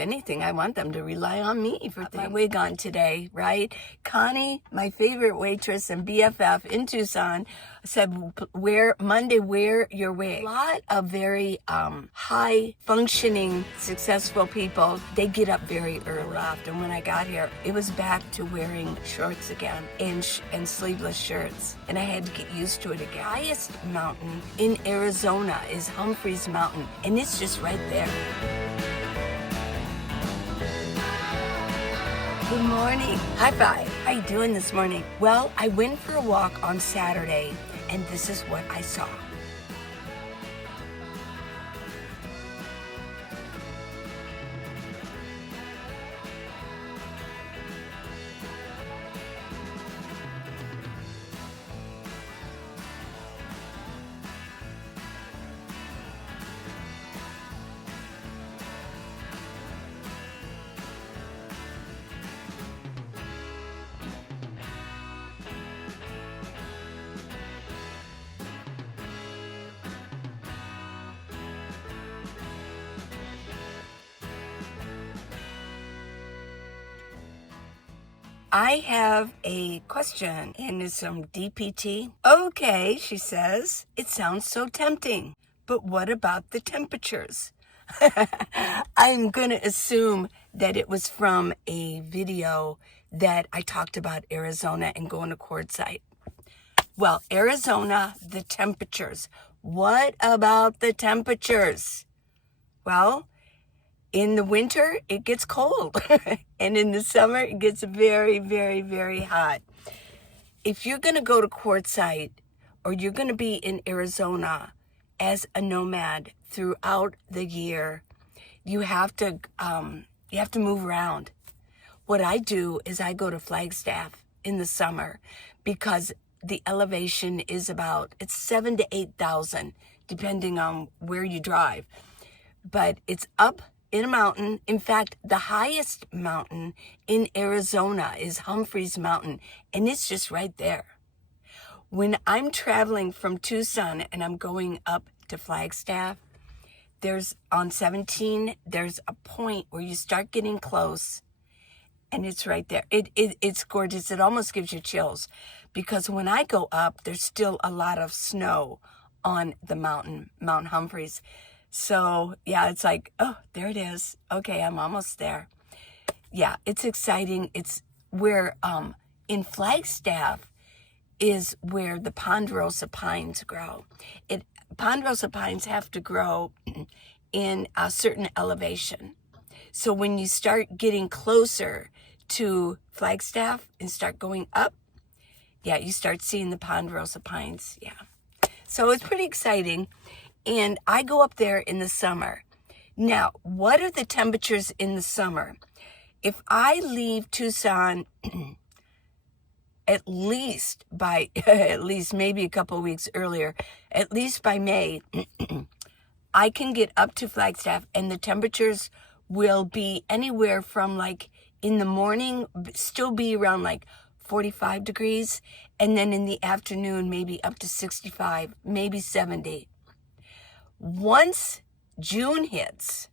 anything, I want them to rely on me for my wig on today, right? Connie, my favorite waitress and BFF in Tucson, said, Monday, wear your wig. A lot of very high functioning, successful people, they get up very early. And when I got here, it was back to wearing shorts again and sleeveless shirts. And I had to get used to it again. The highest mountain in Arizona is Humphreys Mountain, and it's just right there. Good morning. High five. How you doing this morning? Well, I went for a walk on Saturday, and this is what I saw. I have a question, and it's some DPT. Okay, she says, it sounds so tempting, but what about the temperatures? I'm going to assume that it was from a video that I talked about Arizona and going to quartzite. Well, Arizona, the temperatures. What about the temperatures? Well, in the winter, it gets cold. And in the summer, it gets very, very, very hot. If you're going to go to quartzite, or you're going to be in Arizona as a nomad throughout the year, you have to move around. What I do is I go to Flagstaff in the summer because the elevation is it's 7,000 to 8,000, depending on where you drive. But it's up in a mountain. In fact, the highest mountain in Arizona is Humphreys Mountain, and it's just right there. When I'm traveling from Tucson and I'm going up to Flagstaff, on 17, there's a point where you start getting close, and it's right there. It's gorgeous. It almost gives you chills, because when I go up, there's still a lot of snow on the mountain, Mount Humphreys. So, yeah, it's like, oh, there it is. Okay, I'm almost there. Yeah, it's exciting. It's where, in Flagstaff is where the ponderosa pines grow. Ponderosa pines have to grow in a certain elevation. So when you start getting closer to Flagstaff and start going up, yeah, you start seeing the ponderosa pines. Yeah. So it's pretty exciting. And I go up there in the summer. Now, what are the temperatures in the summer? If I leave Tucson at least maybe a couple of weeks earlier, at least by May, I can get up to Flagstaff, and the temperatures will be anywhere from, like, in the morning, still be around like 45 degrees, and then in the afternoon, maybe up to 65, maybe 70. Once June hits,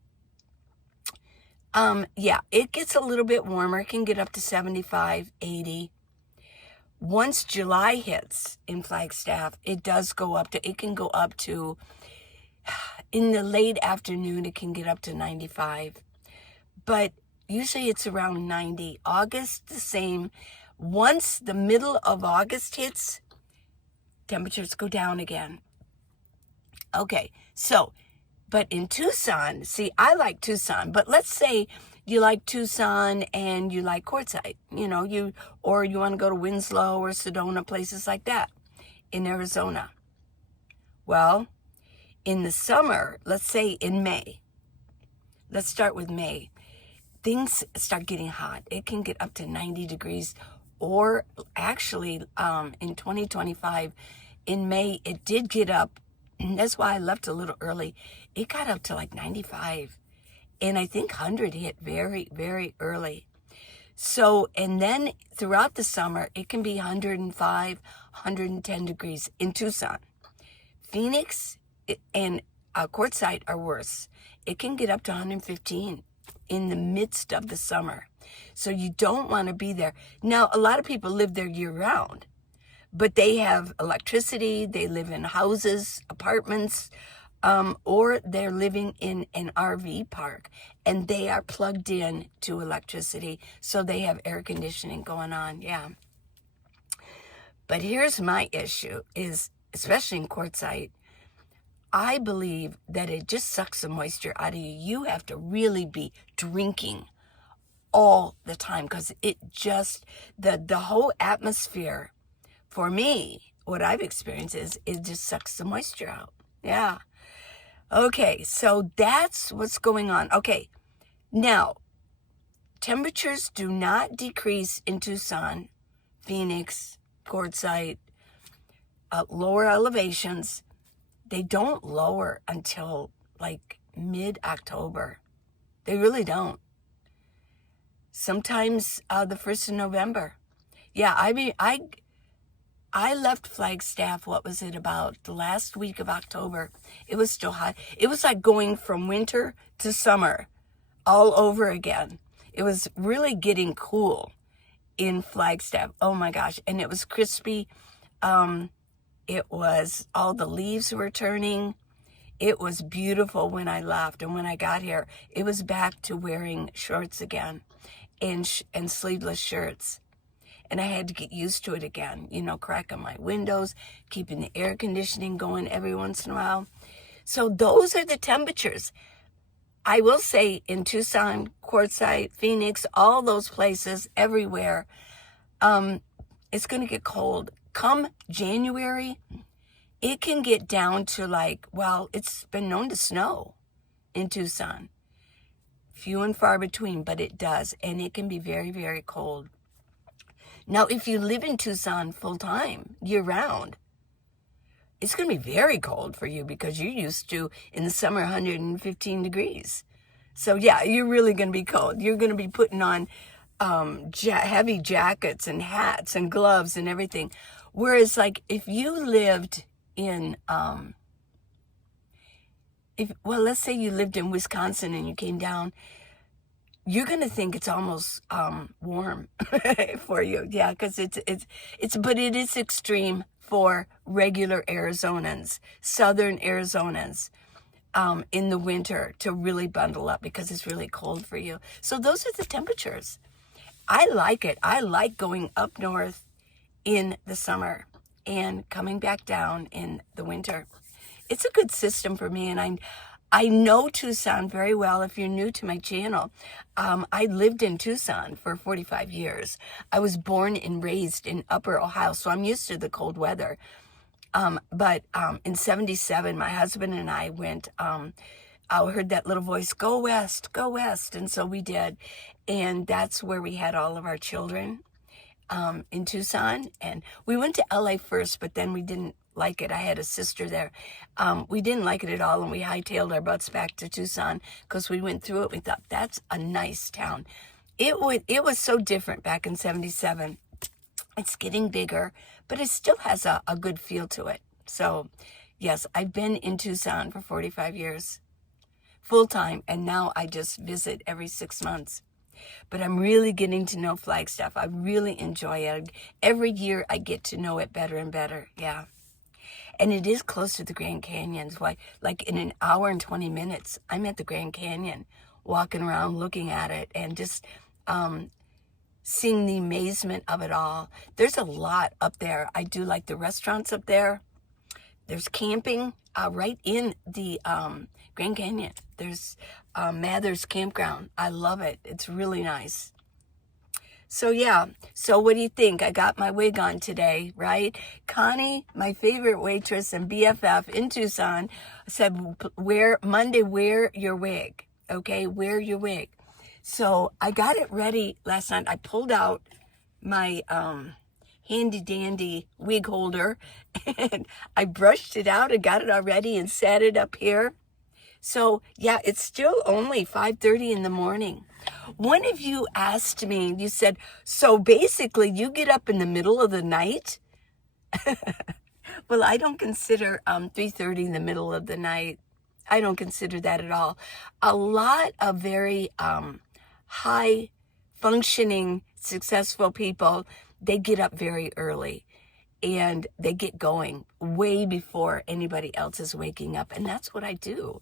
it gets a little bit warmer. It can get up to 75, 80. Once July hits in Flagstaff, it can go up to, in the late afternoon, it can get up to 95. But usually it's around 90. August, the same. Once the middle of August hits, temperatures go down again. Okay, so, but in Tucson, see, I like Tucson, but let's say you like Tucson and you like quartzite, or you want to go to Winslow or Sedona, places like that in Arizona. Well, in the summer, let's say in May, let's start with May, things start getting hot. It can get up to 90 degrees, or actually in 2025, in May, it did get up. That's why I left a little early. It got up to like 95. And I think 100 hit very, very early. So, and then throughout the summer, it can be 105, 110 degrees in Tucson. Phoenix and quartzite are worse. It can get up to 115. in the midst of the summer. So you don't want to be there. Now, a lot of people live there year round, but they have electricity, they live in houses, apartments, or they're living in an RV park, and they are plugged in to electricity, so they have air conditioning going on, yeah. But here's my issue, is especially in quartzite, I believe that it just sucks the moisture out of you. You have to really be drinking all the time, because it just, the whole atmosphere, for me, what I've experienced is it just sucks the moisture out. Yeah. Okay, so that's what's going on. Okay, now, temperatures do not decrease in Tucson, Phoenix, quartzite, lower elevations. They don't lower until like mid-October. They really don't. Sometimes the 1st of November. Yeah, I mean, I left Flagstaff, what was it, about the last week of October. It was still hot. It was like going from winter to summer all over again. It was really getting cool in Flagstaff. Oh my gosh. And it was crispy. It was, all the leaves were turning. It was beautiful when I left. And when I got here, it was back to wearing shorts again and sleeveless shirts. And I had to get used to it again, you know, cracking my windows, keeping the air conditioning going every once in a while. So those are the temperatures. I will say in Tucson, Quartzsite, Phoenix, all those places, everywhere, it's going to get cold. Come January, it can get down to like, well, it's been known to snow in Tucson. Few and far between, but it does. And it can be very, very cold. Now, if you live in Tucson full-time, year-round, it's going to be very cold for you because you're used to, in the summer, 115 degrees. So, yeah, you're really going to be cold. You're going to be putting on heavy jackets and hats and gloves and everything. Whereas, like, if you lived in, let's say you lived in Wisconsin and you came down, you're going to think it's almost warm for you. Yeah, because but it is extreme for regular Arizonans, southern Arizonans, in the winter to really bundle up because it's really cold for you. So those are the temperatures. I like it. I like going up north in the summer and coming back down in the winter. It's a good system for me, and I know Tucson very well. If you're new to my channel, I lived in Tucson for 45 years. I was born and raised in Upper Ohio, so I'm used to the cold weather. But in 77, my husband and I went, I heard that little voice, go west, and so we did. And that's where we had all of our children, in Tucson. And we went to LA first, but then we didn't like it. I had a sister there. We didn't like it at all, and we hightailed our butts back to Tucson because we went through it. We thought, that's a nice town. It was so different back in 77. It's getting bigger, but it still has a good feel to it. So, yes, I've been in Tucson for 45 years, full-time, and now I just visit every 6 months. But I'm really getting to know Flagstaff. I really enjoy it. Every year I get to know it better and better, yeah. And it is close to the Grand Canyons. Like in an hour and 20 minutes, I'm at the Grand Canyon, walking around, looking at it, and just seeing the amazement of it all. There's a lot up there. I do like the restaurants up there. There's camping right in the Grand Canyon. There's Mather's Campground. I love it. It's really nice. So, yeah. So, what do you think? I got my wig on today, right? Connie, my favorite waitress and BFF in Tucson, said, wear your wig. Okay? Wear your wig. So, I got it ready last night. I pulled out my handy dandy wig holder and I brushed it out and got it all ready and set it up here. So, yeah, it's still only 5:30 in the morning. One of you asked me, you said, so basically you get up in the middle of the night? Well, I don't consider 3:30 in the middle of the night. I don't consider that at all. A lot of very high functioning, successful people, they get up very early and they get going way before anybody else is waking up. And that's what I do.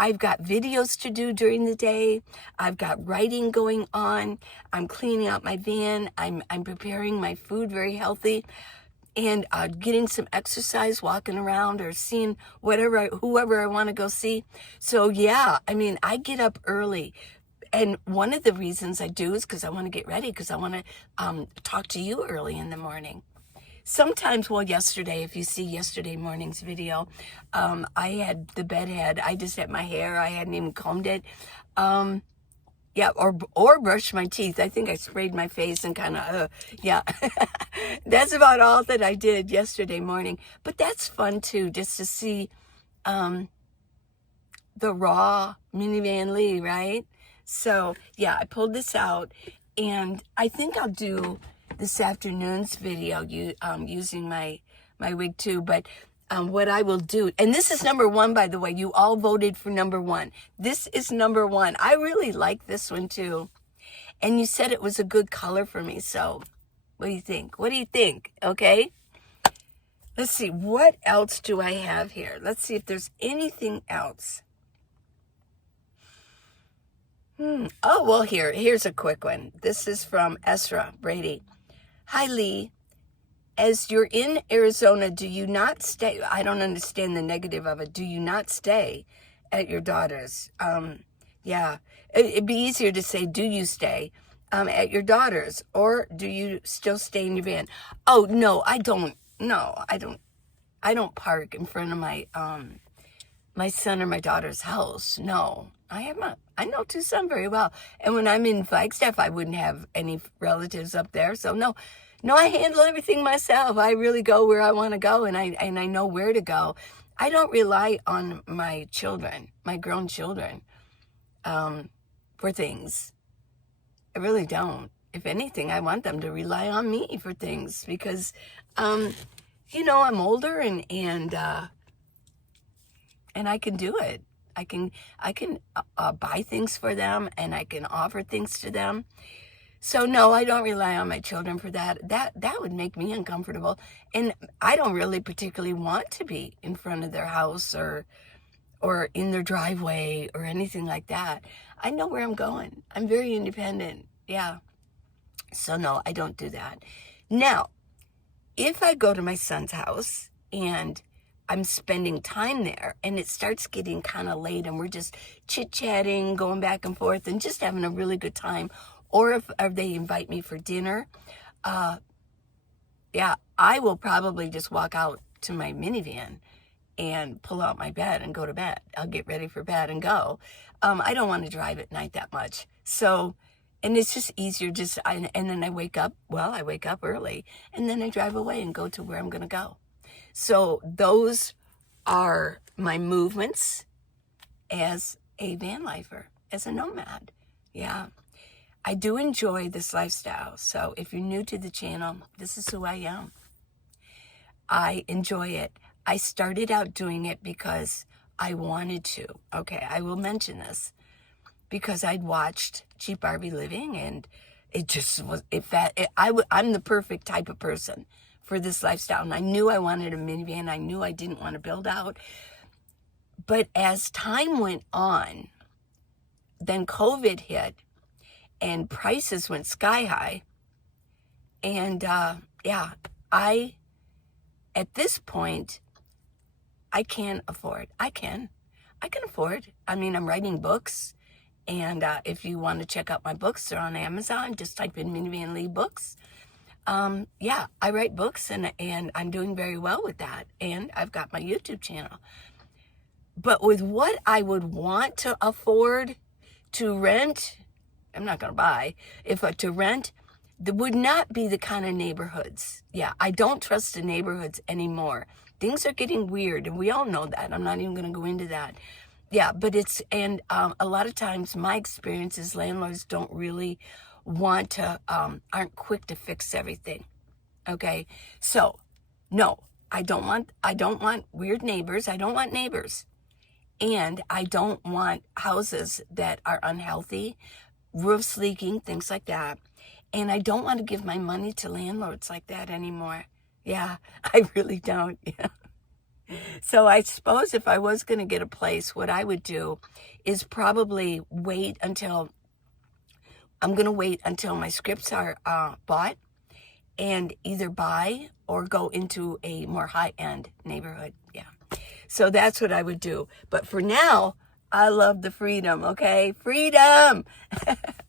I've got videos to do during the day. I've got writing going on. I'm cleaning out my van. I'm preparing my food very healthy, and getting some exercise, walking around or seeing whoever I want to go see. So yeah, I mean, I get up early. And one of the reasons I do is because I want to get ready, because I want to talk to you early in the morning. Sometimes, well, yesterday, if you see yesterday morning's video, I had the bedhead. I just had my hair. I hadn't even combed it. Yeah, or brushed my teeth. I think I sprayed my face and kind of, yeah. That's about all that I did yesterday morning. But that's fun, too, just to see the raw Minivan Lee, right? So, yeah, I pulled this out, and I think I'll do this afternoon's video using my wig too. But what I will do, and this is number one, by the way, you all voted for number one. This is number one. I really like this one too. And you said it was a good color for me. So what do you think? What do you think? Okay. Let's see. What else do I have here? Let's see if there's anything else. Oh, well, here's a quick one. This is from Ezra Brady. Hi, Lee. As you're in Arizona, do you not stay? I don't understand the negative of it. Do you not stay at your daughter's? Yeah, it'd be easier to say, do you stay at your daughter's, or do you still stay in your van? Oh, no, I don't. No, I don't park in front of my son or my daughter's house. No, I know Tucson very well. And when I'm in Flagstaff, I wouldn't have any relatives up there. So no, I handle everything myself. I really go where I want to go, and I know where to go. I don't rely on my children, my grown children, for things. I really don't. If anything, I want them to rely on me for things because, I'm older and I can do it. I can buy things for them, and I can offer things to them. So no, I don't rely on my children for that. That would make me uncomfortable, and I don't really particularly want to be in front of their house or in their driveway or anything like that. I know where I'm going. I'm very independent. Yeah. So no, I don't do that. Now, if I go to my son's house and I'm spending time there and it starts getting kind of late and we're just chit-chatting, going back and forth and just having a really good time, or if they invite me for dinner, yeah, I will probably just walk out to my minivan and pull out my bed and go to bed. I'll get ready for bed and go. I don't want to drive at night that much. So, and it's just easier and then I wake up early, and then I drive away and go to where I'm going to go. So those are my movements as a van lifer, as a nomad. Yeah. I do enjoy this lifestyle. So if you're new to the channel, this is who I am. I enjoy it. I started out doing it because I wanted to. Okay, I will mention this. Because I'd watched Cheap RV Living, and it just was, I'm the perfect type of person for this lifestyle. And I knew I wanted a minivan. I knew I didn't want to build out. But as time went on, then COVID hit and prices went sky high. And yeah, at this point, I can afford. I can afford. I mean, I'm writing books. And if you want to check out my books, they're on Amazon. Just type in Minivan Lee books. Yeah, I write books, and I'm doing very well with that. And I've got my YouTube channel. But with what I would want to afford to rent, I'm not going to buy. To rent, there would not be the kind of neighborhoods. Yeah, I don't trust the neighborhoods anymore. Things are getting weird, and we all know that. I'm not even going to go into that. Yeah, but a lot of times my experience is landlords don't really want to, aren't quick to fix everything. Okay, so no, I don't want weird neighbors. I don't want neighbors. And I don't want houses that are unhealthy, roofs leaking, things like that. And I don't want to give my money to landlords like that anymore. Yeah, I really don't. Yeah. So I suppose if I was going to get a place, what I would do is probably I'm going to wait until my scripts are bought, and either buy or go into a more high-end neighborhood. Yeah. So that's what I would do. But for now, I love the freedom, okay? Freedom!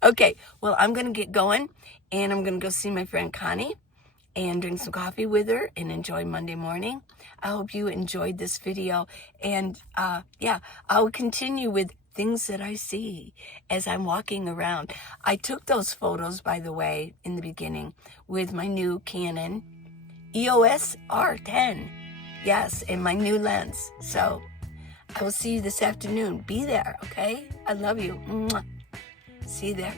Okay, well, I'm going to get going, and I'm going to go see my friend Connie and drink some coffee with her and enjoy Monday morning. I hope you enjoyed this video. And yeah, I'll continue with things that I see as I'm walking around. I took those photos, by the way, in the beginning with my new Canon EOS R10. Yes, and my new lens. So I will see you this afternoon. Be there, okay? I love you. Mwah. See you there.